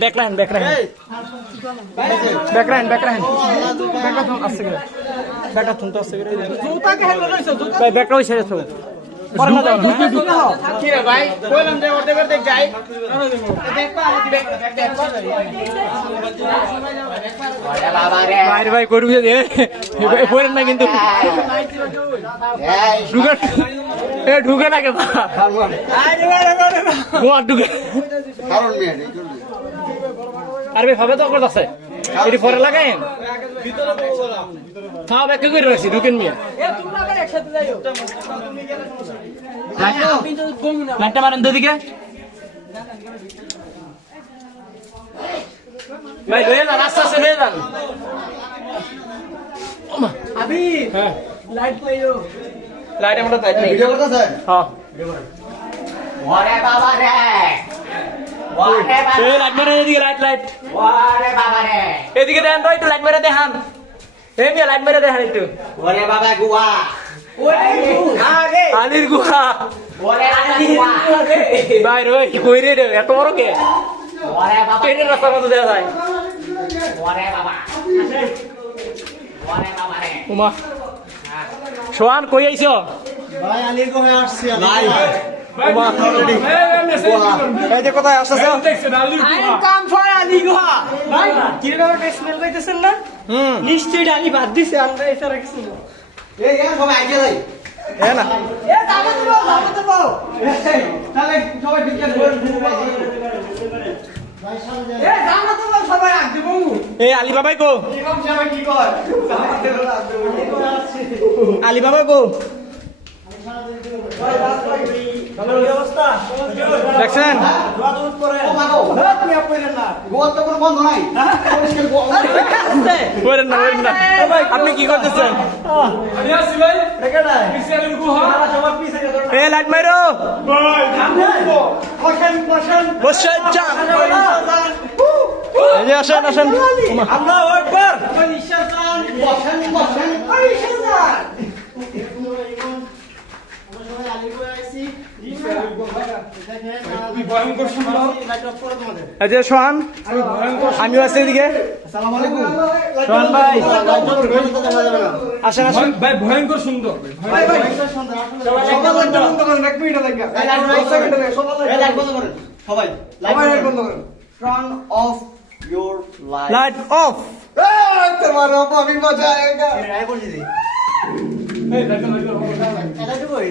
backline আসছে ব্যাকটা থুন তো আসছে ভাই ব্যাকটা ওই ছেড়ে থো কি রে ভাই কইলাম যে ওর দেখ যাই বাবা রে ভাই করবি দে পড়েন না কিন্তু ঢুকে না কেন ঢুকে আরে ভাবে তো করতেছে এটি পরে লাগাই খাওয়া ব্যাক করে রাখছি ঢুকেন মিয়া লাইটটা মারেন দিকে ভাই লয়ে যান আস্তে আস্তে লয়ে যান আবি হ্যাঁ লাইট কইও লাইট আমরা তাই ভিডিও করতেছেন হ্যাঁ ওরে বাবা রে ওরে বাবা এই লাইট মেরে এদিকে লাইট ওরে বাবা রে এদিকে দেন তো একটু লাইট মেরে দেখান এই মিয়া লাইট মেরে দেখান একটু ওরে বাবা গুয়া ওরে গুহা রে আলির গুহা ওরে আলির গুহা রে ভাই রে কই রে এত বড় কে ওরে বাবা পেটের রাস্তা মতো দেয়া যায় ওরে বাবা রে উমা সোহান কই আইছো ভাই আলির গুহায় আসছি ভাই উমা অলরেডি এই যে কোথায় আসছে দেখছেন আলির গুহা কাম ফর আলির গুহা ভাই কি রকম স্মেল পাইতেছেন না নিশ্চয়ই আলি বাদ দিছে আমরা এছাড়া কিছু না এই সবাই আগে যাই না দাবা দেবো তাহলে সবাই বিজ্ঞান আলি বাবাই কো আলি বাবা কো দেখছেন আপনি কি করতেছেন লাইট মাইরো আসেন আসেন সোহান আমিও আছি এদিকে সোহান ভাই আসেন আসেন ভাই ভয়ঙ্কর সুন্দর সবাই লাইট অফ তোমার অভিজ্ঞতা